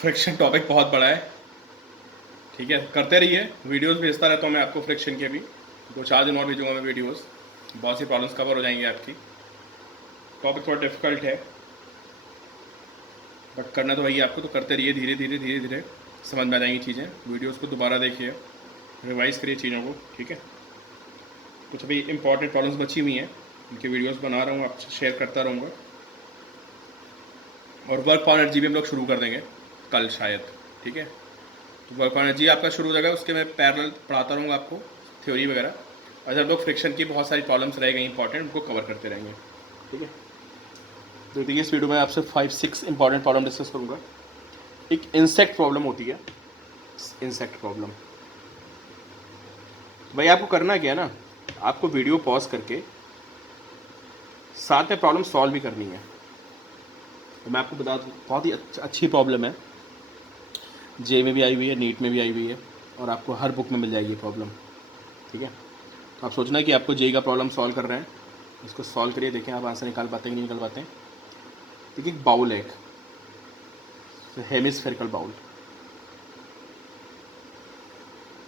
Friction topic बहुत बड़ा है, ठीक है। करते रहिए, वीडियोस भेजता रहता हूँ मैं आपको फ्रिक्शन के भी। 2-4 दिन और भेजूंगा मैं वीडियोस, बहुत सी प्रॉब्लम्स कवर हो जाएंगी आपकी। टॉपिक थोड़ा डिफिकल्ट है बट करना तो वही आपको, तो करते रहिए, धीरे धीरे धीरे धीरे समझ में आ जाएंगी चीज़ें। वीडियोस को दोबारा देखिए, रिवाइज करिए चीज़ों को, ठीक है। कुछ अभी इंपॉर्टेंट प्रॉब्लम्स बची हुई हैं, उनकी वीडियोस बना रहा हूँ, आपसे शेयर करता रहूँगा। और वर्क फॉर एनर्जी भी हम लोग शुरू कर देंगे कल शायद, ठीक है। तो वर्क फॉर एनर्जी आपका शुरू हो जाएगा, उसके मैं पैरेलल पढ़ाता रहूँगा आपको थ्योरी वगैरह। और जब लोग फ्रिक्शन की बहुत सारी प्रॉब्लम्स रह गई इंपॉर्टेंट, उनको कवर करते रहेंगे, ठीक है। तो देखिए, इस वीडियो में आपसे 5-6 इंपॉर्टेंट प्रॉब्लम डिस्कस करूँगा। एक इंसेक्ट प्रॉब्लम होती है, इंसेक्ट प्रॉब्लम। भाई आपको करना क्या है ना, आपको वीडियो पॉज करके साथ में प्रॉब्लम सॉल्व भी करनी है। तो मैं आपको बता दूँ, बहुत ही अच्छी प्रॉब्लम है, जे में भी आई हुई है, नीट में भी आई हुई है, और आपको हर बुक में मिल जाएगी प्रॉब्लम, ठीक है। तो आप सोचना कि आपको जे का प्रॉब्लम सॉल्व कर रहे हैं, इसको सॉल्व करिए, देखें आप आंसर निकाल पाते हैं कि नहीं निकाल पाते हैं। देखिए, एक बाउल है, एक हेमिस्फेरिकल बाउल,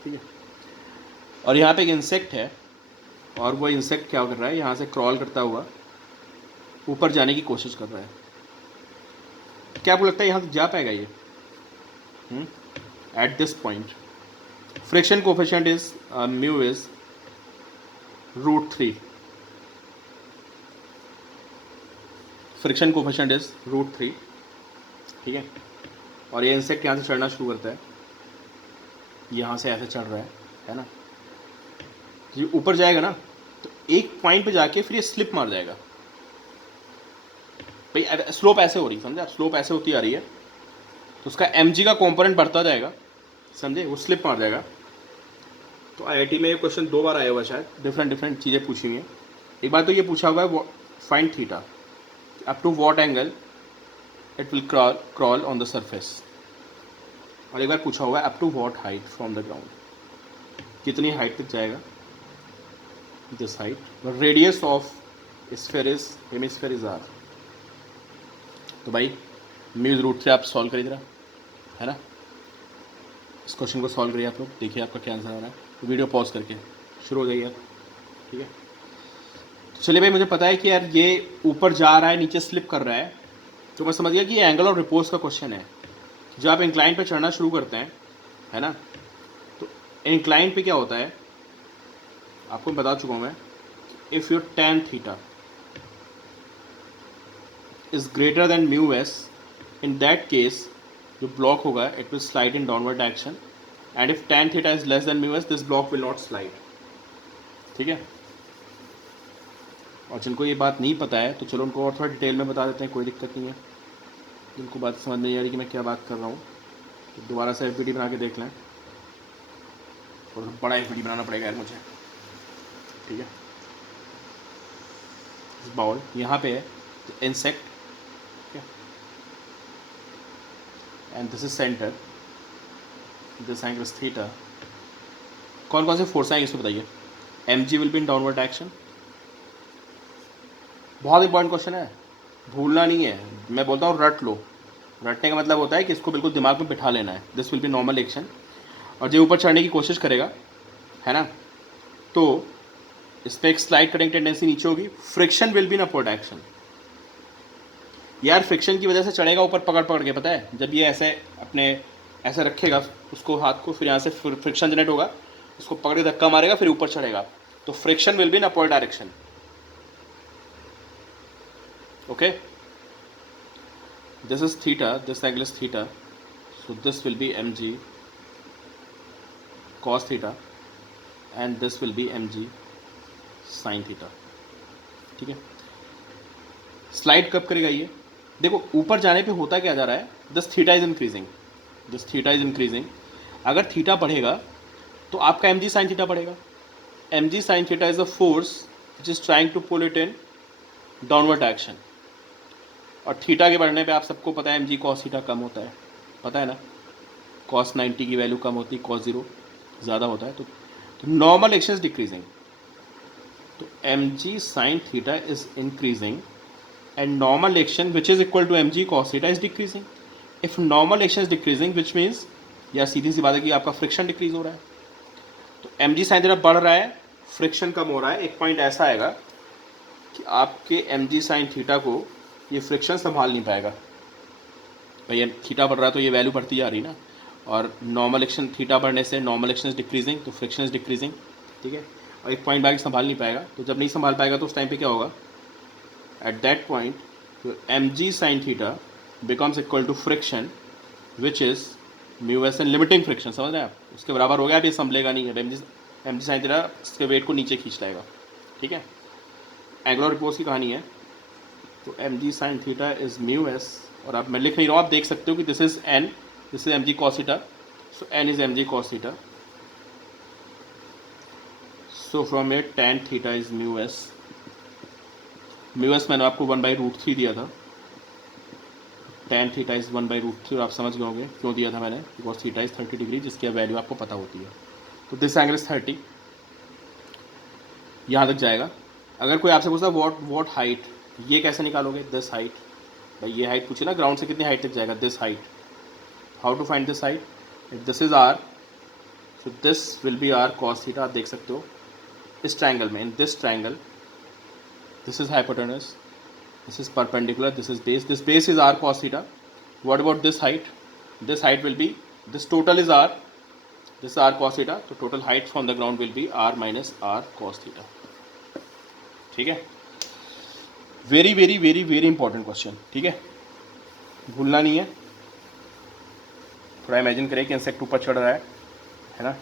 ठीक है। और यहाँ पे एक इंसेक्ट है, और वो इंसेक्ट क्या कर रहा है, यहाँ से क्रॉल करता हुआ ऊपर जाने की कोशिश कर रहा है। क्या आपको लगता है यहाँ तक जा पाएगा ये? At this point friction coefficient is mu is √3। Friction coefficient is √3, ठीक है। और ये इंसेक्ट यहाँ से चढ़ना शुरू करता है, यहाँ से ऐसे चढ़ रहा है ना। ये ऊपर जाएगा ना, तो एक पॉइंट पे जाके फिर ये स्लिप मार जाएगा। भाई स्लोप ऐसे हो रही, समझे आप, स्लोप ऐसे होती आ रही है, तो उसका mg का कंपोनेंट बढ़ता जाएगा, समझे, वो स्लिप मार जाएगा। तो आईआईटी में ये क्वेश्चन 2 बार आया हुआ शायद, डिफरेंट चीज़ें पूछी हुई हैं। एक बार तो ये पूछा हुआ है, find theta up to what angle it will crawl on the surface. और एक बार पूछा हुआ है up to what height from the ground, कितनी हाइट तक जाएगा, this height, the radius of sphere is hemisphere is R. तो भाई म्यूज √3 आप सॉल्व करिए जरा, है ना। इस क्वेश्चन को सॉल्व करिए आप लोग, देखिए आपका क्या आंसर आ रहा है। तो वीडियो पॉज करके शुरू हो जाइए आप, ठीक है। तो चलिए भाई, मुझे पता है कि यार ये ऊपर जा रहा है, नीचे स्लिप कर रहा है, तो मैं समझ गया कि ये एंगल ऑफ रिपोज का क्वेश्चन है। जब आप इंक्लाइन पे चढ़ना शुरू करते हैं, है ना, तो इंक्लाइन पे क्या होता है आपको बता चुका हूँ मैं। If your tan theta is greater than mu S, in that case जो ब्लॉक होगा it will slide in downward direction, and if tan theta is less than mu S, this block will not slide, ठीक है। और जिनको ये बात नहीं पता है तो चलो उनको और थोड़ा डिटेल में बता देते हैं, कोई दिक्कत नहीं है। जिनको बात समझ नहीं आ रही कि मैं क्या बात कर रहा हूँ, तो दोबारा से एफबीडी बना के देख लें, और बड़ा एफबीडी बनाना पड़ेगा यार मुझे, ठीक है। बाउल यहाँ पे है, इंसेक्ट, ठीक है, and this is centre, this angle is theta. कौन कौन से फोर्स आएंगे इसको बताइए। mg will be in downward direction, बहुत इंपॉर्टेंट क्वेश्चन है, भूलना नहीं है। मैं बोलता हूँ रट लो, रटने का मतलब होता है कि इसको बिल्कुल दिमाग में बिठा लेना है। This will be normal action, और जो ऊपर चढ़ने की कोशिश करेगा, है ना, तो इस पर एक स्लाइड करने की टेंडेंसी नीचे होगी। Friction will be in upward direction. यार फ्रिक्शन की वजह से चढ़ेगा ऊपर पकड़ पकड़ के, पता है, जब ये ऐसे अपने ऐसे रखेगा उसको हाथ को, फिर यहाँ से फ्रिक्शन जनरेट होगा, उसको पकड़ के धक्का मारेगा, फिर ऊपर चढ़ेगा, तो friction will be in upward direction, okay. This is theta, this angle is theta, so this will be mg cos theta and this will be mg sin theta, ठीक है। स्लाइड कब करेगा ये, देखो ऊपर जाने पे होता क्या जा रहा है, this theta is increasing, this theta is increasing. अगर थीटा बढ़ेगा तो आपका mg sin थीटा बढ़ेगा। mg sin theta is a force which is trying to pull it in downward direction, और थीटा के बढ़ने पे आप सबको पता है mg cos थीटा कम होता है, पता है ना। cos 90 की वैल्यू कम होती है, cos 0 ज़्यादा होता है, तो नॉर्मल एक्शन इज डिक्रीजिंग, तो mg sin theta is increasing and normal action which is equal to mg cos theta is decreasing. If normal action is decreasing which means, या सीधी सी बात है कि आपका फ्रिक्शन डिक्रीज हो रहा है, तो एम जी साइन थीटा बढ़ रहा है, फ्रिक्शन कम हो रहा है। एक पॉइंट ऐसा आएगा कि आपके एम जी साइन थीटा को ये फ्रिक्शन संभाल नहीं पाएगा। भाई ये थीटा बढ़ रहा है तो ये वैल्यू बढ़ती जा रही ना, और नॉर्मल एक्शन थीटा बढ़ने से नॉर्मल एक्शन इज डिक्रीजिंग, तो फ्रिक्शन इज डिक्रीजिंग, ठीक है। और एक पॉइंट बाकी संभाल नहीं पाएगा, तो जब नहीं संभाल पाएगा तो उस टाइम पे क्या होगा, एट दैट पॉइंट तो M G sine theta becomes equal to friction which is mu S N limiting friction, समझ रहे हैं आप, उसके बराबर हो गया। अब ये संभलेगा नहीं है, एम जी साइन थीटा इसके वेट को नीचे खींच लाएगा, ठीक है। एंगुलर रिपोर्स की कहानी है, तो M G sine theta is mu S, और अब मैं लिख नहीं रहा हूँ, आप देख सकते हो कि this is N, this is M G cos theta, so N is M G cos theta, so from it tan theta is mu S. Mu S मैंने आपको 1/√3 दिया था, tan थीटा इज 1/√3, और आप समझ गए होंगे क्यों दिया था मैंने, बिकॉज थीटा इज 30 डिग्री, जिसकी वैल्यू आपको पता होती है। तो दिस एंगल इज 30, यहाँ तक जाएगा। अगर कोई आपसे पूछता वॉट हाइट, ये कैसे निकालोगे, दिस हाइट, भाई ये हाइट पूछे ना, ग्राउंड से कितनी हाइट तक जाएगा, this height, how to find this height, if this is R, so this will be R cos theta. आप देख सकते हो इस ट्रायंगल में, in this triangle, this is hypotenuse, this is perpendicular, this base is r cos theta. What about this height will be, this total is r, this is r cos theta, so total height from the ground will be r minus r cos theta, ठीक है। Very very very very important question, ठीक है, भूलना नहीं है। थोड़ा imagine करें कि इंसेक्ट ऊपर चढ़ रहा है ना,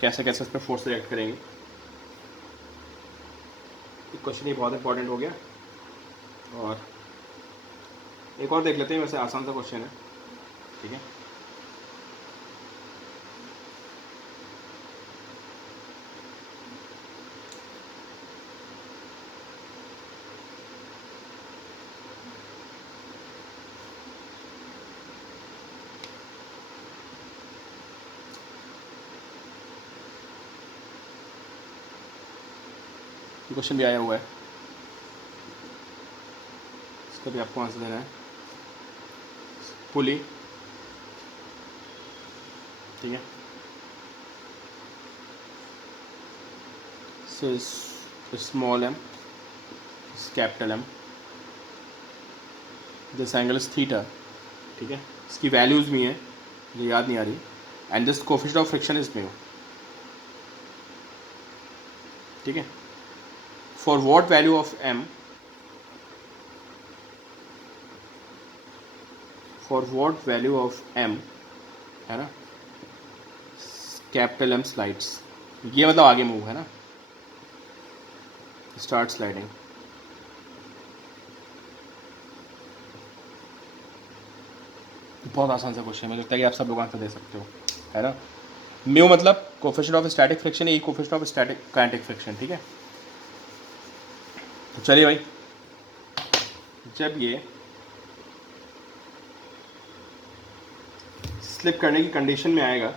कैसे कैसे उस पर फोर्स रिएक्ट करेंगे। क्वेश्चन ये बहुत इंपॉर्टेंट हो गया, और एक और देख लेते हैं, वैसे आसान सा क्वेश्चन है, ठीक है। क्वेश्चन भी आया हुआ है, इसका भी आपको आंसर देना है। पुली, ठीक है, so small m, capital M, this angle is theta, ठीक है, इसकी वैल्यूज़ भी हैं, मुझे याद नहीं आ रही, and this coefficient of friction is mu, ठीक है। For what value of M, for what value of M, है ना, कैपिटल एम स्लाइड्स, ये मतलब आगे मूव है ना, स्टार्ट स्लाइडिंग। बहुत आसान सा क्वेश्चन है, मुझे लगता है कि आप सब लोग आंसर दे सकते हो, है ना। म्यू मतलब कोफिशिएंट ऑफ स्टैटिक फ्रिक्शन, यही coefficient of static kinetic friction, ठीक है। तो चलिए भाई, जब ये स्लिप करने की कंडीशन में आएगा,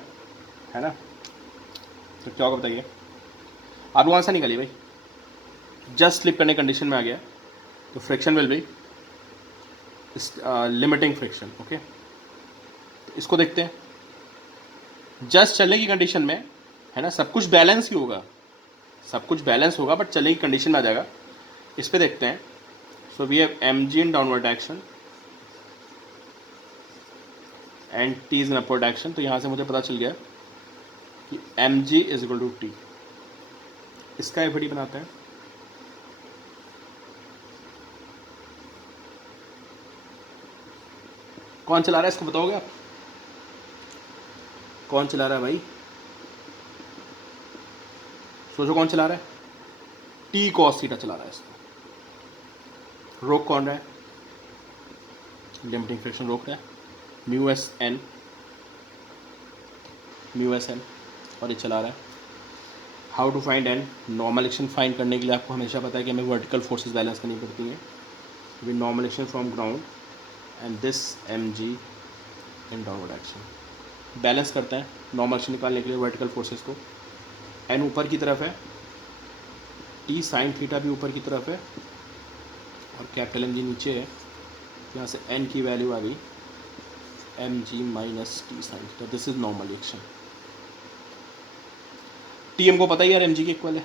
है ना, तो क्या होगा बताइए, आप लोग आंसर निकालिए भाई। जस्ट स्लिप करने कंडीशन में आ गया तो friction will B limiting friction, okay. इसको देखते हैं। जस्ट चलने की कंडीशन में, है ना, सब कुछ बैलेंस ही होगा, सब कुछ बैलेंस होगा, बट चलने की कंडीशन में आ जाएगा। इस पे देखते हैं। So we have M G in downward direction and T is in upward direction. तो यहाँ से मुझे पता चल गया कि M G is equal to T. इसका एफ डी बनाते हैं। कौन चला रहा है इसको बताओगे आप? कौन चला रहा है भाई? सोचो कौन चला रहा है? टी कॉस थीटा चला रहा है इसको। रोक कौन रहा है? लिमिटिंग फ्रिक्शन रोक रहा है, mu S N, mu S N, और ये चला रहा है। How to find N? Normal action find करने के लिए आपको हमेशा पता है कि हमें वर्टिकल फोर्सेस बैलेंस करनी पड़ती हैं। With normal action from ground and this M G in downward action balance करते हैं नॉर्मल एक्शन निकालने के लिए वर्टिकल फोर्सेस को। एन ऊपर की तरफ है, टी साइन थीटा भी ऊपर की तरफ है, और कैपिटल एम जी नीचे है। यहाँ से एन की वैल्यू आ गई M G minus T sine theta, this is normal action. T हमको पता ही यार एम जी के इक्वल है,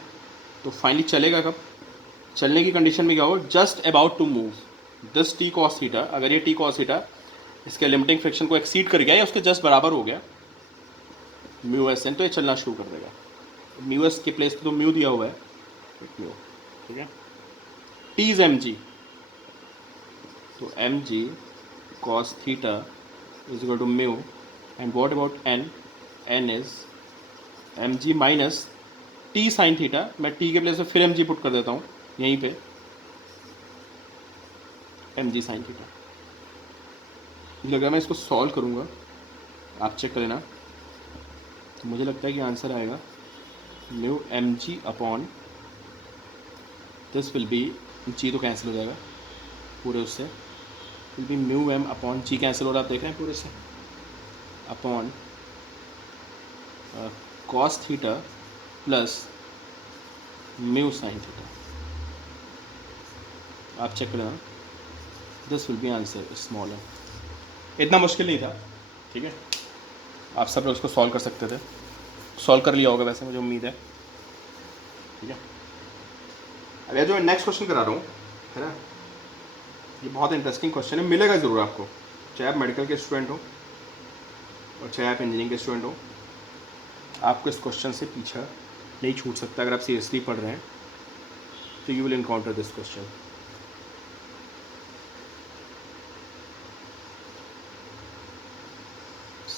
तो फाइनली चलेगा कब, चलने की कंडीशन में क्या होगा, just about to move this T cos theta, अगर ये टी कॉस थीटा इसके लिमिटिंग फ्रिक्शन को एक्सीड कर गया या उसके जस्ट बराबर हो गया म्यू एस एन, तो ये चलना शुरू कर देगा। म्यू एस के प्लेस पे तो म्यू दिया हुआ है, म्यू, ठीक है। टी इज एम जी, तो M G cos theta is equal to mu, and what about N, N is M G minus T sine theta, मैं टी के प्लेस पे फिर एम जी पुट कर देता हूँ यहीं पे, एम जी साइन थीटा। मुझे लग रहा है मैं इसको सॉल्व करूँगा, आप चेक कर लेना, तो मुझे लगता है कि आंसर आएगा mu M G upon, this will be, G तो कैंसिल हो जाएगा पूरे उससे, will be mu M upon G, cancel हो रहा, आप देख रहे हैं पूरे से, upon cos theta plus mu sine theta. आप चेक कर लेना, this will be answer small है। इतना मुश्किल नहीं था, ठीक है, आप सब लोग उसको सॉल्व कर सकते थे, सॉल्व कर लिया होगा वैसे, मुझे उम्मीद है, ठीक है। अब ये जो नेक्स्ट क्वेश्चन करा रहा हूँ, है ना, ये बहुत इंटरेस्टिंग क्वेश्चन है, मिलेगा ज़रूर आपको, चाहे आप मेडिकल के स्टूडेंट हो और चाहे आप इंजीनियरिंग के स्टूडेंट हो, आपको इस क्वेश्चन से पीछा नहीं छूट सकता। अगर आप सीरियसली पढ़ रहे हैं तो you will encounter this question.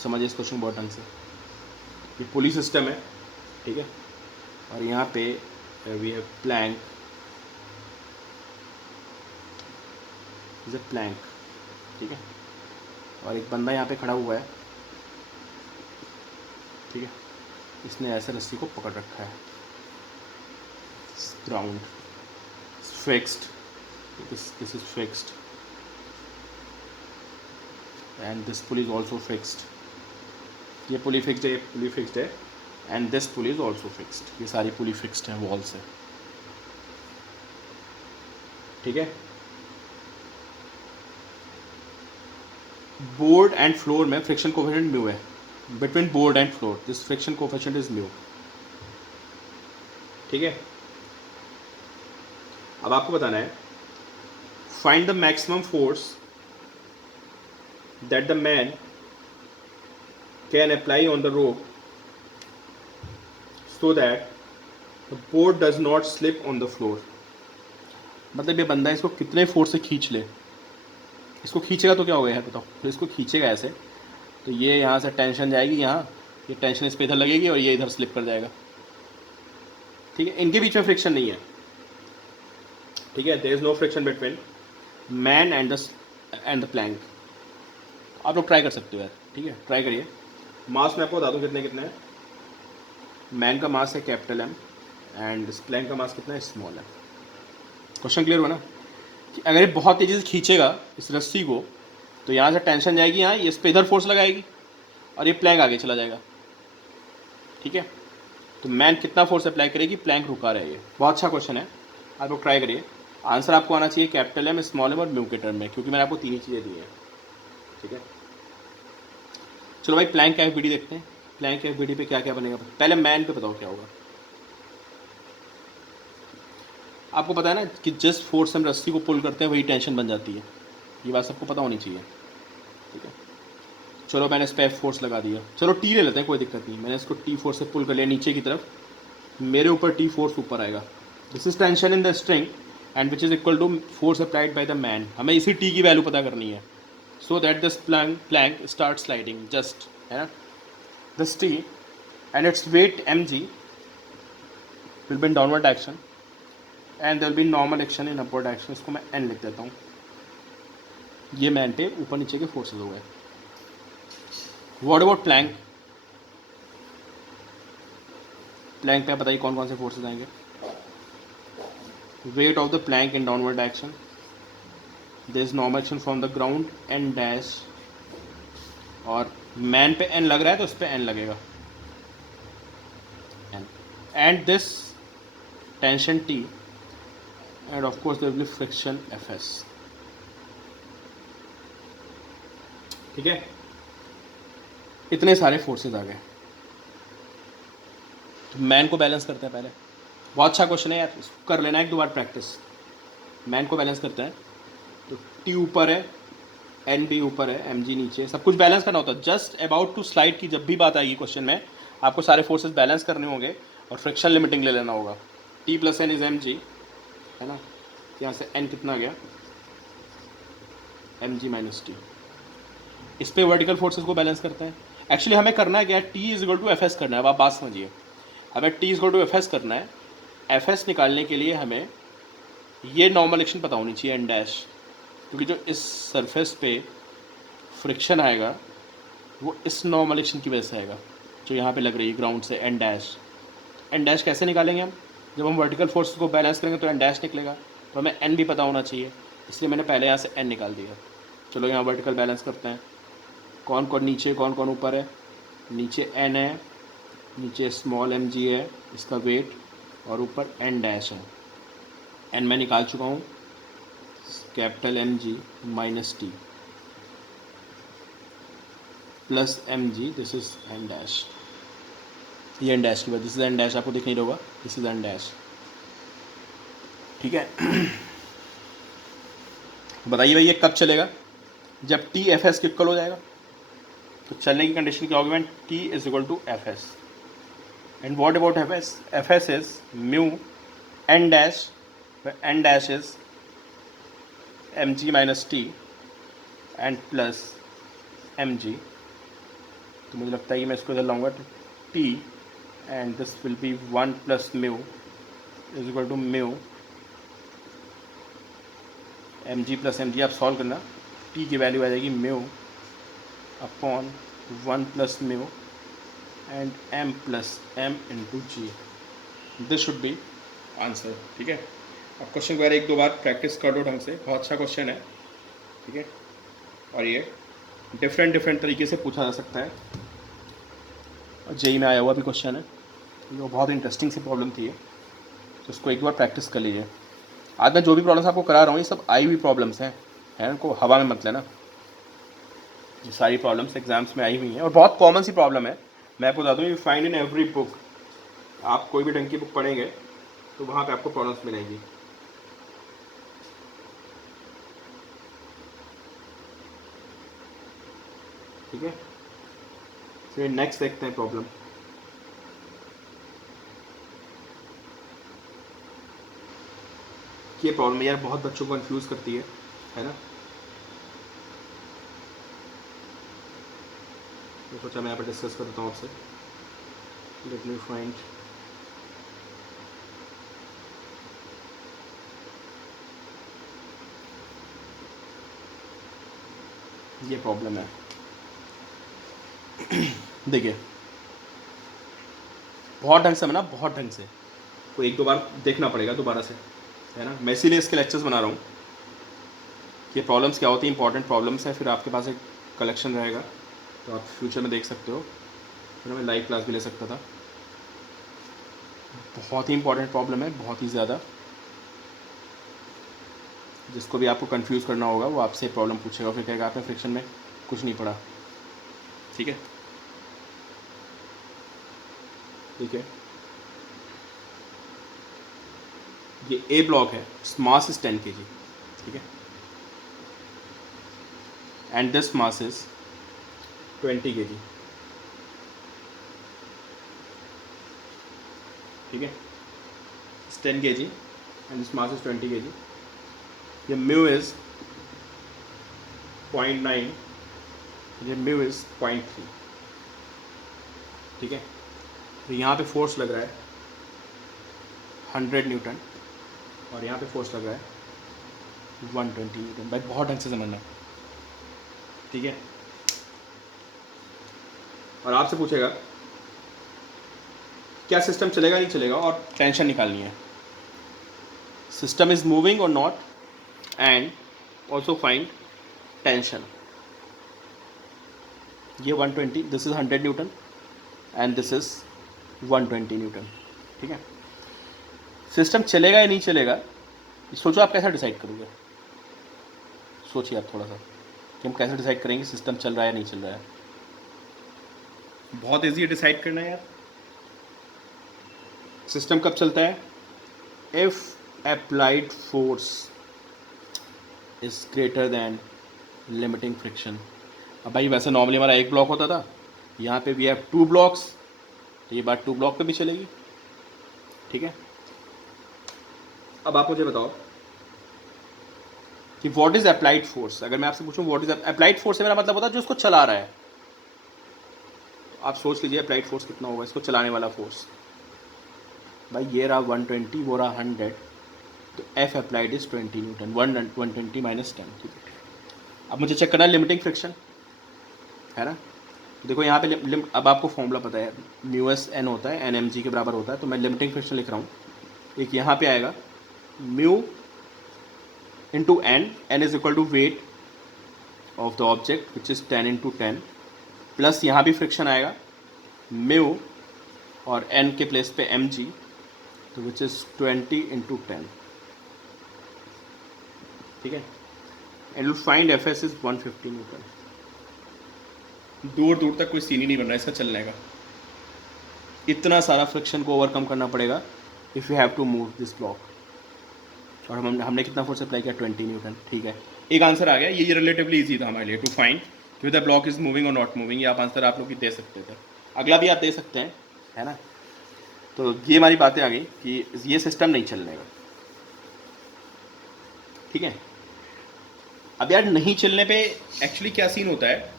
समझिए इस क्वेश्चन बहुत ढंग से, ये पुली सिस्टम है, ठीक है, और यहाँ पे we have plank, is a plank, ठीक है, और एक बंदा यहाँ पे खड़ा हुआ है, ठीक है, इसने ऐसे रस्सी को पकड़ रखा है, ground fixed, this is fixed and this pulley is also fixed, ये पुली फिक्स्ड है, ये पुली फिक्स्ड है, and this pulley is also fixed, ये सारी पुली फिक्स्ड है वॉल से, ठीक है। बोर्ड एंड फ्लोर में फ्रिक्शन कोफिशिएंट म्यू है, between board and floor this friction coefficient is mu, ठीक है। अब आपको बताना है, find the maximum force that the man can apply on the rope so that the board does not slip on the floor. मतलब ये बंदा इसको कितने फोर्स से खींच ले, इसको खींचेगा तो क्या होगा यार बताओ, तो इसको खींचेगा ऐसे, तो ये यहाँ से टेंशन जाएगी यहाँ, ये टेंशन इस पे इधर लगेगी और ये इधर स्लिप कर जाएगा, ठीक है। इनके बीच में फ्रिक्शन नहीं है, ठीक है, there is no friction between man and the plank. आप लोग ट्राई कर सकते हो यार, ठीक है, ट्राई करिए। मास मैं आपको बता दूँ कितने कितने हैं। मैन का मास है कैपिटल एम एंड इस प्लैंक का मास कितना है, स्मॉल है। क्वेश्चन क्लियर हुआ ना, कि अगर ये बहुत तेज़ी से खींचेगा इस रस्सी को, तो यहाँ से टेंशन जाएगी यहाँ, ये इस पर इधर फोर्स लगाएगी और ये प्लैंक आगे चला जाएगा, ठीक है। तो मैन कितना फोर्स अप्लाई करेगी, प्लैंक रुका रहेगी। बहुत अच्छा क्वेश्चन है, आप लोग ट्राई करिए। आंसर आपको आना चाहिए कैपिटल एम, स्मॉल एम और म्यू के टर्म में, क्योंकि मैंने आपको तीन ही चीज़ें दी हैं, ठीक है। चलो भाई प्लैंक का एफबीडी देखते हैं, प्लैंक के एफबीडी पे क्या क्या बनेगा। पहले मैन पे बताओ क्या होगा। आपको पता है ना कि जिस फोर्स से हम रस्सी को पुल करते हैं वही टेंशन बन जाती है, ये बात सबको पता होनी चाहिए, ठीक है। चलो मैंने इस पर एफ फोर्स लगा दिया, चलो टी ले लेते हैं, कोई दिक्कत नहीं, मैंने इसको टी फोर्स से पुल कर लिया नीचे की तरफ, मेरे ऊपर टी फोर्स ऊपर आएगा, this is tension in the string and which is equal to force applied by the man. हमें इसी टी की वैल्यू पता करनी है, so that this plank start sliding just, है ना, this T and its weight M G will be in downward direction and there will be normal action in upward direction. इसको मैं एन लिख देता हूँ, ये मैन पे ऊपर नीचे के फोर्सेज हो गए। व्हाट अबाउट प्लैंक, प्लैंक पे बताइए कौन कौन से फोर्सेज आएंगे। Weight of the plank in downward direction, there is normal action from the ground N dash, और मैन पे एन लग रहा है तो उस पर एन लगेगा, N and this tension T and of course there will be friction F S, ठीक है। इतने सारे फोर्सेस आ गए। तो मैन को बैलेंस करते हैं पहले। बहुत अच्छा क्वेश्चन है यार, इसको कर लेना एक दो बार प्रैक्टिस। मैन को बैलेंस करते हैं तो टी ऊपर है, एन भी ऊपर है, एम जी नीचे, सब कुछ बैलेंस करना होता है। जस्ट अबाउट टू स्लाइड की जब भी बात आएगी क्वेश्चन में, आपको सारे फोर्सेस बैलेंस करने होंगे और फ्रिक्शन लिमिटिंग ले लेना होगा। T plus N is M G, है ना। यहाँ से एन कितना गया, एम जी माइनस टी। इस पे वर्टिकल फोर्सेस को बैलेंस करते हैं। एक्चुअली हमें करना है क्या, T is equal to F S करना है। अब आप बात समझिए, हमें T is equal to F S करना है। एफ एस निकालने के लिए हमें ये नॉर्मल एक्शन पता होनी चाहिए, एन डैश, क्योंकि जो इस सरफेस पे फ्रिक्शन आएगा वो इस नॉर्मल एक्शन की वजह से आएगा जो यहाँ पे लग रही है ग्राउंड से, एन डैश। एन डैश कैसे निकालेंगे हम, जब हम वर्टिकल फोर्स को बैलेंस करेंगे तो एन डैश निकलेगा, तो हमें एन भी पता होना चाहिए, इसलिए मैंने पहले यहाँ से एन निकाल दिया। चलो यहाँ वर्टिकल बैलेंस करते हैं, कौन कौन नीचे कौन कौन ऊपर है। नीचे एन है, नीचे स्मॉल एम जी है इसका वेट, और ऊपर एन डैश है। एन मैं निकाल चुका हूँ, capital M G minus T plus M G, this is N dash. ये एन डैश की बात, दिस इज एन डैश, आपको दिख नहीं होगा, दिस इज एन डैश, ठीक है। बताइए भाई ये कब चलेगा, जब टी एफ एस के इक्वल हो जाएगा। तो चलने की कंडीशन क्या होगी, T is equal to F S. And what about F S, F S is mu N dash, N dash is M G minus T and plus M G. तो मुझे लगता है कि मैं इसको इधर लाऊंगा, T and this will be 1 plus mu is equal to mu M G plus M जी। आप सॉल्व करना, टी की वैल्यू आ जाएगी mu upon 1 plus mu and M plus M into G. This should be answer, ठीक है। अब question को एक दो बार प्रैक्टिस कर दो ढंग से, बहुत अच्छा क्वेश्चन है, ठीक है। और ये डिफरेंट तरीके से पूछा जा सकता है, और जेई में आया हुआ भी क्वेश्चन है, जो बहुत इंटरेस्टिंग सी प्रॉब्लम थी, तो उसको एक बार प्रैक्टिस कर लीजिए। आज मैं जो भी प्रॉब्लम्स आपको करा रहा हूँ ये सब आई हुई प्रॉब्लम्स हैं, है इनको हवा में मत लेना। ये सारी प्रॉब्लम्स एग्जाम्स में आई हुई हैं और बहुत कॉमन सी प्रॉब्लम है। मैं आपको बता दूँ, you find in every book. आप कोई भी ढंग की बुक पढ़ेंगे तो वहाँ पे आपको प्रॉब्लम्स मिलेंगी। ठीक है, फिर नेक्स्ट देखते हैं प्रॉब्लम। ये प्रॉब्लम यार बहुत बच्चों को कंफ्यूज करती है ना। तो सोचा मैं यहाँ पर डिस्कस करता हूँ आपसे। लेट मी फाइंड, ये प्रॉब्लम है। देखिए बहुत ढंग से, ना बहुत ढंग से, कोई एक दो बार देखना पड़ेगा दोबारा से, है ना। मैं इसीलिए इसके लेक्चर्स बना रहा हूँ। ये प्रॉब्लम्स क्या होती हैं, इंपॉर्टेंट प्रॉब्लम्स हैं, फिर आपके पास एक कलेक्शन रहेगा तो आप फ्यूचर में देख सकते हो। फिर मैं लाइव क्लास भी ले सकता था। बहुत ही इंपॉर्टेंट प्रॉब्लम है, बहुत ही ज़्यादा। जिसको भी आपको कंफ्यूज करना होगा वो आपसे प्रॉब्लम पूछेगा, फिर कहेगा आपने फ्रिक्शन में कुछ नहीं पढ़ा। ठीक है, ठीक है। ये ए ब्लॉक है, मास इज 10 kg, ठीक है, and this mass is 20 kg, ठीक है। 10 kg and this mass is 20 kg। ये म्यू इज 0.9, ये म्यू इज 0.3, ठीक है। तो यहाँ पे फोर्स लग रहा है 100 न्यूटन और यहाँ पे फोर्स लग रहा है 120 न्यूटन। भाई बहुत ढंग से समझना, ठीक है। और आपसे पूछेगा क्या सिस्टम चलेगा नहीं चलेगा, और टेंशन निकालनी है। सिस्टम इज मूविंग और not, and also find tension. ये 120, this is 100 Newton and this is 120 Newton, ठीक है। सिस्टम चलेगा या नहीं चलेगा, सोचो आप कैसा डिसाइड करोगे। सोचिए आप थोड़ा सा कि हम कैसे डिसाइड करेंगे सिस्टम चल रहा है या नहीं चल रहा है। बहुत ईजी डिसाइड करना है यार। सिस्टम कब चलता है? If applied force is greater than limiting friction. अब भाई वैसे नॉर्मली हमारा एक ब्लॉक होता था, यहाँ पे वी हैव 2 ब्लॉक्स, तो ये बात 2 ब्लॉक पे भी चलेगी। ठीक है, अब आप मुझे बताओ कि व्हाट इज अप्लाइड फोर्स। अगर मैं आपसे पूछूं व्हाट इज अप्लाइड फोर्स, से मेरा मतलब होता है जो इसको चला रहा है। आप सोच लीजिए अप्लाइड फोर्स कितना होगा, इसको चलाने वाला फोर्स। भाई ये रहा 120, वो रहा 100, तो F applied is 20 Newton, 120 minus 10। ठीक है, अब मुझे चेक करना है लिमिटिंग फ्रिक्शन, है ना। देखो यहाँ पे अब आपको फॉर्मूला पता है, म्यू एस एन होता है, एन एम जी के बराबर होता है, तो मैं लिमिटिंग फ्रिक्शन लिख रहा हूँ। एक यहाँ पे आएगा mu into N, N is equal to weight of the object which is 10 into 10, plus यहाँ भी फ्रिक्शन आएगा म्यू और एन के प्लेस पे एम जी, तो विच इज़ 20 इंटू 10। ठीक है, and you find F S is 150 Newton. दूर दूर तक कोई सीन ही नहीं बन रहा है इसका चलने का। इतना सारा फ्रिक्शन को ओवरकम करना पड़ेगा if you have to move this block. और हमने कितना फोर्स अप्लाई किया? 20 न्यूटन। ठीक है, एक आंसर आ गया। ये रिलेटिवली इजी था हमारे लिए टू फाइंड कि द ब्लॉक इज मूविंग और नॉट मूविंग। ये आप आंसर आप लोग भी दे सकते थे, अगला भी आप दे सकते हैं, है ना। तो ये हमारी बातें आ गई कि ये सिस्टम नहीं चलने का। ठीक है, अब यार नहीं चलने पे एक्चुअली क्या सीन होता है,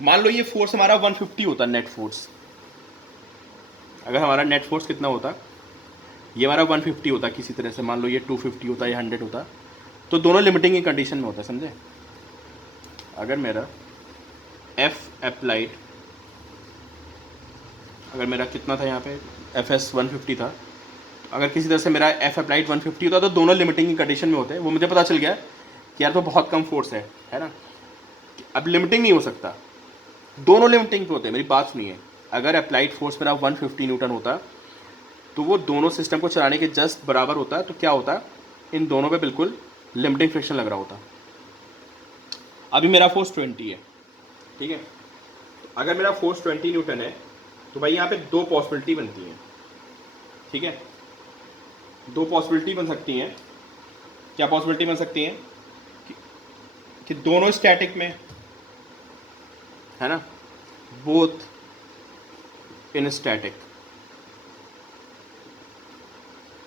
मान लो ये फोर्स हमारा 150 होता नेट फोर्स। अगर हमारा नेट फोर्स कितना होता, ये हमारा 150 होता किसी तरह से, मान लो ये 250 होता या 100 होता, तो दोनों लिमिटिंग की कंडीशन में होता है, समझे। अगर मेरा एफ अप्लाइड, अगर मेरा कितना था यहाँ पे, एफ एस 150 था, अगर किसी तरह से मेरा एफ अप्लाइड 150 होता तो दोनों लिमिटिंग की कंडीशन में होते हैं। वो मुझे पता चल गया कि यार तो बहुत कम फोर्स है ना। अब लिमिटिंग नहीं हो सकता, दोनों लिमिटिंग पे होते हैं। मेरी बात सुनिए, अगर अप्लाइड फोर्स मेरा 150 न्यूटन होता तो वो दोनों सिस्टम को चलाने के जस्ट बराबर होता है, तो क्या होता, इन दोनों पे बिल्कुल लिमिटिंग फ्रिक्शन लग रहा होता। अभी मेरा फोर्स 20 है, ठीक है, अगर मेरा फोर्स 20 न्यूटन है तो भाई यहाँ पे 2 पॉसिबिलिटी बनती हैं। ठीक है, 2 पॉसिबिलिटी बन सकती हैं। क्या पॉसिबिलिटी बन सकती हैं कि दोनों स्टैटिक में, है ना, बोथ इन स्टैटिक।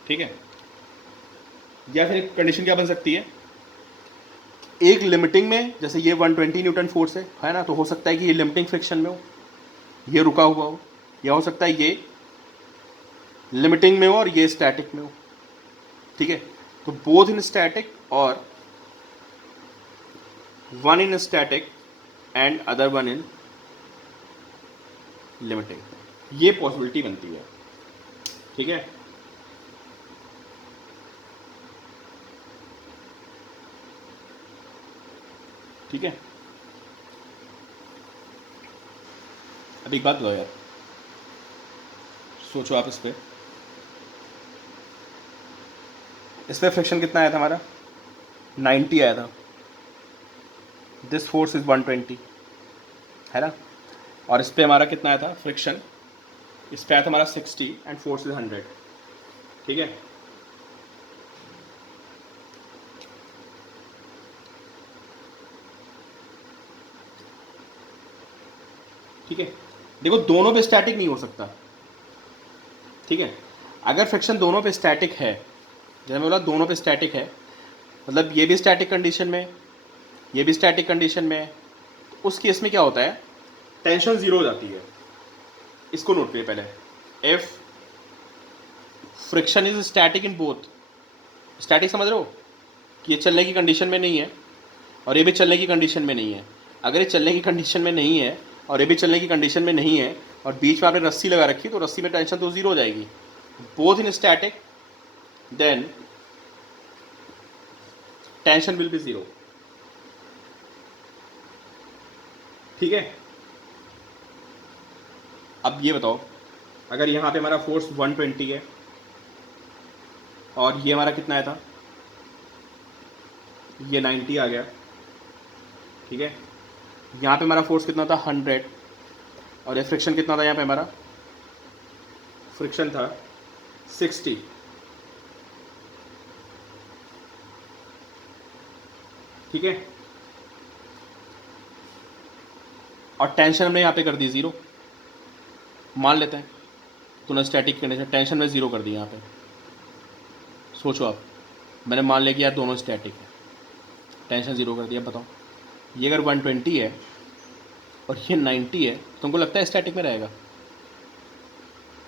ठीक है, या फिर कंडीशन क्या बन सकती है, एक लिमिटिंग में, जैसे ये 120 न्यूटन फोर्स है ना, तो हो सकता है कि ये लिमिटिंग फ्रिक्शन में हो, ये रुका हुआ हो, या हो सकता है ये लिमिटिंग में हो और ये स्टैटिक में हो। ठीक है, तो बोथ इन स्टैटिक और one in static and other one in limiting, ये पॉसिबिलिटी बनती है। ठीक है, ठीक है, अब एक बात बताओ यार, सोचो आप इस पे फ्रिक्शन कितना आया था हमारा? 90 आया था। दिस फोर्स इज 120, है ना, और इस पे हमारा कितना आया था फ्रिक्शन? इस पे आया था हमारा 60 एंड फोर्स इज 100। ठीक है, ठीक है, देखो दोनों पे स्टैटिक नहीं हो सकता। ठीक है, अगर फ्रिक्शन दोनों पे स्टैटिक है, जैसे मैं बोला दोनों पे स्टैटिक है, मतलब ये भी स्टैटिक कंडीशन में, ये भी स्टैटिक कंडीशन में है, तो उस केस में क्या होता है, टेंशन जीरो हो जाती है। इसको नोट करिए पहले, if friction is static in both, static समझ रहे हो कि ये चलने की कंडीशन में नहीं है और ये भी चलने की कंडीशन में नहीं है। अगर ये चलने की कंडीशन में नहीं है और ये भी चलने की कंडीशन में नहीं है और बीच में आपने रस्सी लगा रखी, तो रस्सी में टेंशन तो जीरो हो जाएगी। Both in static, then tension will be zero. ठीक है, अब ये बताओ, अगर यहाँ पे हमारा फोर्स 120 है और ये हमारा कितना आया था, ये 90 आ गया। ठीक है, यहाँ पे हमारा फोर्स कितना था 100, और ये फ्रिक्शन कितना था, यहाँ पे हमारा फ्रिक्शन था 60। ठीक है, और टेंशन हमने यहाँ पे कर दी 0, मान लेते हैं तो स्टैटिक कंडीशन, टेंशन में 0 कर दी यहाँ पे। सोचो आप, मैंने मान लिया कि यार दोनों स्टैटिक है, टेंशन 0 कर दिया। बताओ ये अगर 120 है और ये 90 है, तुमको लगता है स्टैटिक में रहेगा?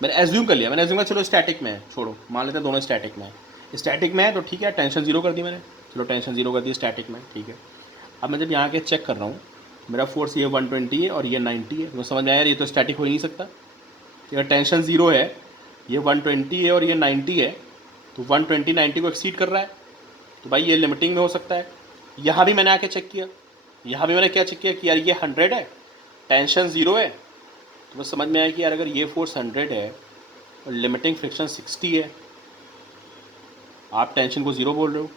मैंने एज्यूम कर लिया, चलो स्टैटिक में है, छोड़ो, मान लेते हैं दोनों स्टैटिक में है। स्टैटिक में है तो ठीक है, टेंशन 0 कर दी मैंने, चलो टेंशन 0 कर दी स्टैटिक में, ठीक है। अब मैं जब यहाँ के चेक कर रहा हूँ, मेरा फोर्स ये 120 है और ये 90 है, तो समझ में आया यार ये तो स्टैटिक हो ही नहीं सकता। अगर टेंशन 0 है, ये 120 है और ये 90 है, तो 120 90 को एक्सीड कर रहा है, तो भाई ये लिमिटिंग में हो सकता है। यहाँ भी मैंने आके चेक किया, यहाँ भी मैंने क्या चेक किया कि यार ये 100 है, टेंशन 0 है, तो बस समझ में आया कि यार अगर ये फोर्स 100 है और लिमिटिंग फ्रिक्शन 60 है, आप टेंशन को 0 बोल रहे हो,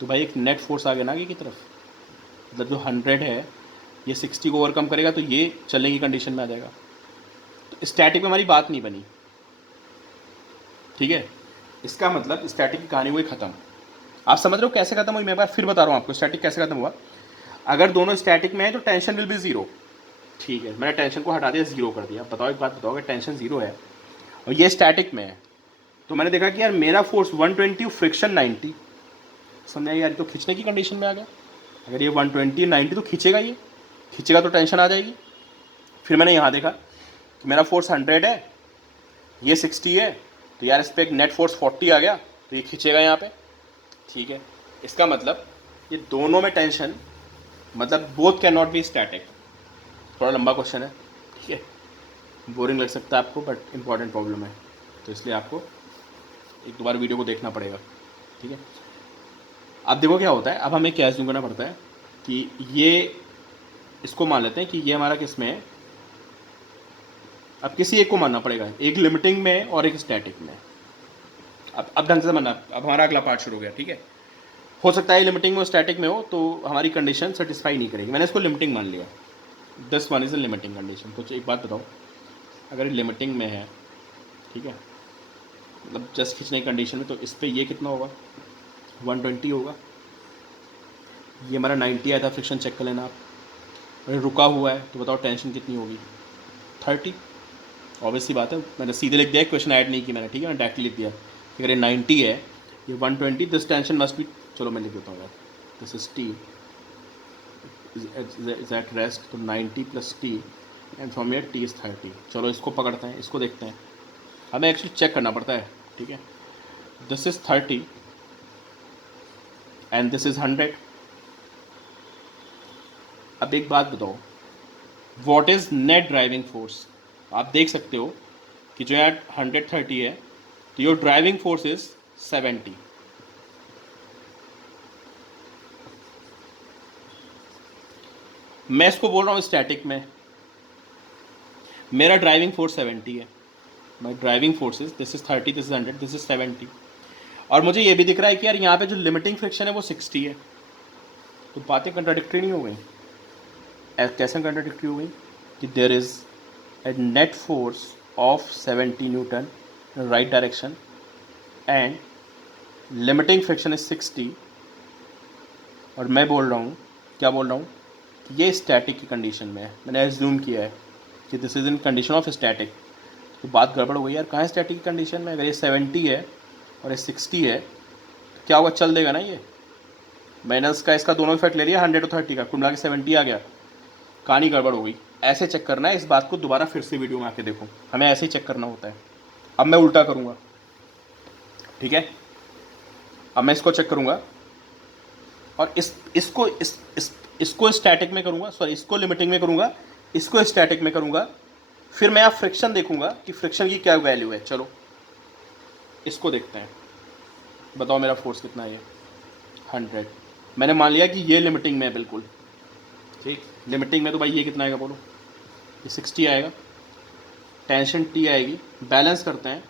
तो भाई एक नेट फोर्स आ गया ना आगे की तरफ। मतलब जो 100 है ये 60 को ओवरकम करेगा, तो ये चलने की कंडीशन में आ जाएगा। तो स्टैटिक में हमारी बात नहीं बनी, ठीक है। इसका मतलब स्टैटिक की कहानी हुई ख़त्म। आप समझ रहे हो कैसे ख़त्म हुई? मैं एक बार फिर बता रहा हूँ आपको स्टैटिक कैसे ख़त्म हुआ। अगर दोनों स्टैटिक में है तो टेंशन विल बी 0, ठीक है, मैंने टेंशन को हटा दिया, 0 कर दिया। बताओ एक बात बताओ, अगर टेंशन 0 है और ये स्टैटिक में है, तो मैंने देखा कि यार मेरा फोर्स 120, फ्रिक्शन 90, समझा यार तो खींचने की कंडीशन में आ गया। अगर ये 120 90 तो खींचेगा, ये खींचेगा तो टेंशन आ जाएगी। फिर मैंने यहाँ देखा कि मेरा फोर्स 100 है, ये 60 है, तो यार इस पर एक नेट फोर्स 40 आ गया, तो ये खींचेगा यहाँ पे, ठीक है। इसका मतलब ये दोनों में टेंशन, मतलब both can not be static. थोड़ा लंबा क्वेश्चन है, ठीक है, बोरिंग लग सकता है आपको, बट इंपॉर्टेंट प्रॉब्लम है, तो इसलिए आपको एक दो बार वीडियो को देखना पड़ेगा, ठीक है। अब देखो क्या होता है, अब हमें क्या एज्यूम करना पड़ता है कि ये, इसको मान लेते हैं कि ये हमारा किस में है। अब किसी एक को मानना पड़ेगा, एक लिमिटिंग में और एक स्टैटिक में। अब ढंग से मानना, अब हमारा अगला पार्ट शुरू हो गया, ठीक है। हो सकता है लिमिटिंग में और स्टैटिक में हो तो हमारी कंडीशन सेटिस्फाई नहीं करेगी, मैंने इसको लिमिटिंग मान लिया, this one is a limiting condition. तो एक बात बताओ, अगर ये लिमिटिंग में है, ठीक है, मतलब जस्ट खींचने की कंडीशन में, तो इस पर ये कितना होगा, 120 होगा। ये हमारा 90 आया था, फ्रिक्शन चेक कर लेना आप, अरे रुका हुआ है, तो बताओ टेंशन कितनी होगी, 30। ऑब्वियस सी बात है, मैंने सीधे लिख दिया, क्वेश्चन ऐड नहीं किया मैंने, ठीक है, मैंने डायरेक्टली लिख दिया कि अगर ये 90 है, ये 120, दिस टेंशन मस्ट बी, चलो मैं लिख देता हूँ यार, this is T is at rest, तो 90 plus T and from here T is 30। चलो इसको पकड़ते हैं, इसको देखते हैं, हमें एक्चुअली चेक करना पड़ता है, ठीक है। This is 30 and this is 100। अब एक बात बताओ, what is net driving force? आप देख सकते हो कि जो यार 130 है, तो योर ड्राइविंग फोर्स इज 70। मैं इसको बोल रहा हूँ स्टैटिक में, मेरा ड्राइविंग फोर्स 70 है, माई driving force is, this is 30, this is 100, this is 70, और मुझे ये भी दिख रहा है कि यार यहाँ पे जो लिमिटिंग फ्रिक्शन है वो 60 है। तो बातें कंट्राडिक्टरी नहीं हो गई? कैसे कंट्राडिक्टरी हो गई कि there is a net force of 70 Newton in right direction and limiting friction is 60, और मैं बोल रहा हूँ, क्या बोल रहा हूँ कि ये स्टैटिक की कंडीशन में है, मैंने एज्यूम किया है कि this is in condition of static. तो बात गड़बड़ हो गई यार, कहाँ है स्टैटिक की कंडीशन में? अगर ये 70 है और ये 60 है, तो क्या होगा, चल देगा ना ये, माइनस का इसका दोनों इफेक्ट ले लिया, 100 और 30 का, कुल मिला के 70 आ गया, कहानी गड़बड़ हो गई। ऐसे चेक करना है, इस बात को दोबारा फिर से वीडियो में आके देखो, हमें ऐसे ही चेक करना होता है। अब मैं उल्टा करूँगा, ठीक है, अब मैं इसको चेक करूँगा और इसको स्टैटिक में करूँगा, सॉरी इसको लिमिटिंग में करूँगा, इसको स्टैटिक में करूँगा, फिर मैं आप फ्रिक्शन देखूँगा कि फ्रिक्शन की क्या वैल्यू है। चलो इसको देखते हैं, बताओ मेरा फोर्स कितना है, 100। मैंने मान लिया कि ये लिमिटिंग में है बिल्कुल, ठीक, लिमिटिंग में, तो भाई ये कितना आएगा बोलो, ये 60 आएगा, टेंशन टी आएगी, बैलेंस करते हैं,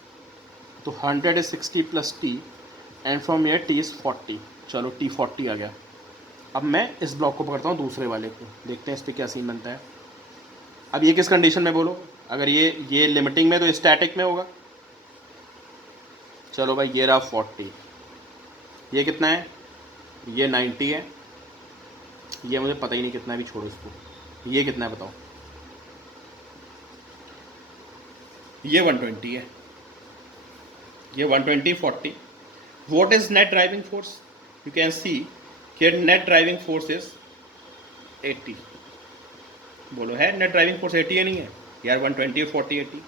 तो 100 is 60 plus T and from year T is 40, चलो टी 40 आ गया। अब मैं इस ब्लॉक को पकड़ता हूँ दूसरे वाले को, देखते हैं इस पर क्या सीन बनता है। अब ये किस कंडीशन में बोलो, अगर ये लिमिटिंग में तो स्टैटिक में होगा। चलो भाई ये रहा 40, ये कितना है, ये 90 है, ये मुझे पता ही नहीं कितना है, भी छोड़ो इसको। ये कितना है बताओ, ये 120 है, ये 120 40। What is net driving force, you can see कि नेट ड्राइविंग फोर्स इज 80। बोलो है नेट ड्राइविंग फोर्स 80 है, नहीं है यार, 120 40 80।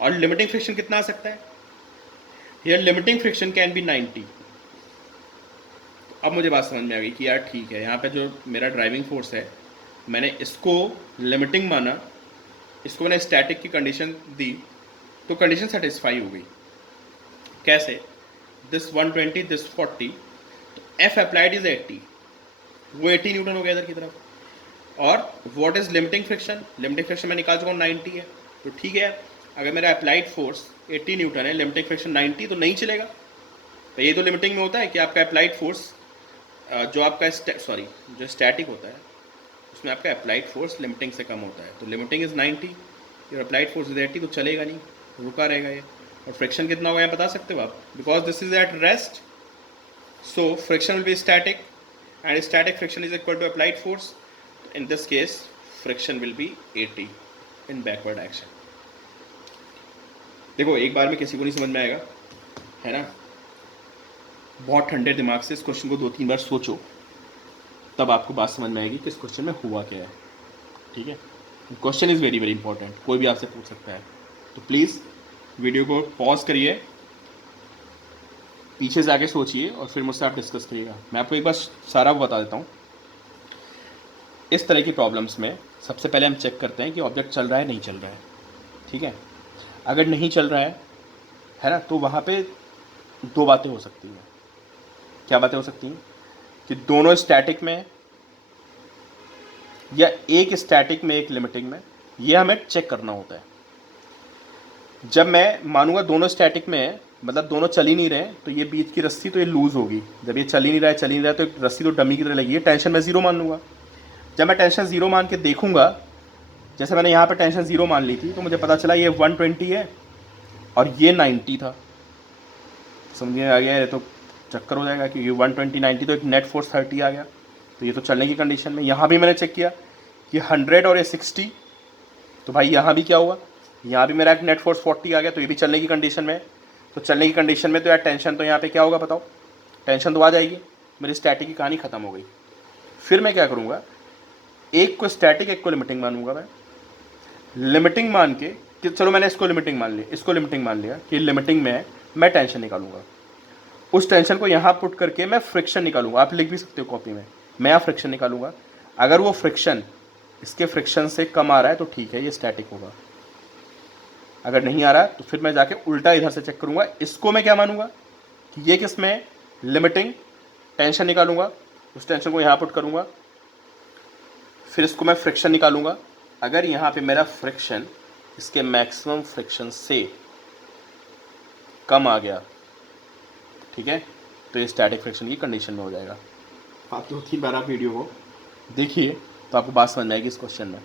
और लिमिटिंग फ्रिक्शन कितना आ सकता है, यार लिमिटिंग फ्रिक्शन कैन बी 90। अब मुझे बात समझ में आ गई कि यार ठीक है, यहाँ पे जो मेरा ड्राइविंग फोर्स है मैंने इसको लिमिटिंग माना, इसको मैंने स्टैटिक की कंडीशन दी, तो कंडीशन सेटिस्फाई हो गई। कैसे, दिस 120 दिस 40, तो एफ अप्लाइड इज 80, वो 80 न्यूटन हो गया इधर की तरफ। और what is limiting friction, limiting friction मैं निकाल चुका हूँ 90 है, तो ठीक है अगर मेरा अप्लाइड फोर्स 80 न्यूटन है, लिमिटिंग फ्रिक्शन 90, तो नहीं चलेगा। तो ये तो लिमिटिंग में होता है कि आपका अप्लाइड फोर्स जो आपका जो स्टैटिक होता है उसमें आपका अप्लाइड फोर्स लिमिटिंग से कम होता है, तो लिमिटिंग इज़ 90, और अप्लाइड फोर्स इज 80, तो चलेगा नहीं, रुका रहेगा ये। और फ्रिक्शन कितना होगा बता सकते हो आप, because this is at rest, so friction will be static and static friction is equal to applied force. In this case friction will be 80 in backward action. देखो एक बार में किसी को नहीं समझ में आएगा, है ना, बहुत ठंडे दिमाग से इस क्वेश्चन को 2-3 बार सोचो, तब आपको बात समझ में आएगी कि इस क्वेश्चन में हुआ क्या है। ठीक है, question is very very important, कोई भी आपसे पूछ सकता है, तो प्लीज़ वीडियो को पॉज करिए, पीछे से आके सोचिए और फिर मुझसे आप डिस्कस करिएगा। मैं आपको एक बार सारा बता देता हूँ। इस तरह की प्रॉब्लम्स में सबसे पहले हम चेक करते हैं कि ऑब्जेक्ट चल रहा है नहीं चल रहा है। ठीक है, अगर नहीं चल रहा है ना, तो वहाँ पे दो बातें हो सकती हैं। क्या बातें हो सकती हैं, कि दोनों स्टैटिक में या एक स्टैटिक में एक लिमिटिंग में, ये हमें चेक करना होता है। जब मैं मानूंगा दोनों स्टैटिक में है, मतलब दोनों चल ही नहीं रहे, तो ये बीच की रस्सी तो ये लूज़ होगी। जब ये चल ही नहीं रहा है तो रस्सी तो डमी की तरह लगी है, टेंशन मैं ज़ीरो मान लूँगा। जब मैं टेंशन ज़ीरो मान के देखूंगा, जैसे मैंने यहाँ पर टेंशन ज़ीरो मान ली थी, तो मुझे पता चला ये 120 है और ये 90 था। समझ में आ गया, ये तो चक्कर हो जाएगा कि 120 90, तो एक नेट फोर्स 30 आ गया, तो ये तो चलने की कंडीशन में। यहाँ भी मैंने चेक किया कि 100 और ये 60, तो भाई यहाँ भी क्या हुआ, यहाँ भी मेरा एक नेट फोर्स 40 आ गया, तो ये भी चलने की कंडीशन में। तो चलने की कंडीशन में तो यार टेंशन तो यहाँ पे क्या होगा बताओ, टेंशन तो आ जाएगी, मेरी स्टैटिक की कहानी ख़त्म हो गई। फिर मैं क्या करूँगा, एक को स्टैटिक एक को लिमिटिंग मानूंगा। मैं लिमिटिंग मान के कि चलो मैंने इसको लिमिटिंग मान लिया, इसको लिमिटिंग मान लिया कि लिमिटिंग में मैं टेंशन निकालूंगा, उस टेंशन को यहाँ पुट करके मैं फ्रिक्शन निकालूंगा। आप लिख भी सकते हो कॉपी में, मैं यहाँ फ्रिक्शन निकालूंगा। अगर वो फ्रिक्शन इसके फ्रिक्शन से कम आ रहा है तो ठीक है, ये स्टैटिक होगा। अगर नहीं आ रहा है तो फिर मैं जाके उल्टा इधर से चेक करूंगा, इसको मैं क्या मानूंगा कि ये किस में लिमिटिंग, टेंशन निकालूंगा, उस टेंशन को यहाँ पुट करूंगा, फिर इसको मैं फ्रिक्शन निकालूंगा। अगर यहाँ पे मेरा फ्रिक्शन इसके मैक्सिमम फ्रिक्शन से कम आ गया, ठीक है, तो ये स्टैटिक फ्रिक्शन की कंडीशन में हो जाएगा। आप 2-3 बार आप वीडियो को देखिए तो आपको बात समझ में आएगी इस क्वेश्चन में।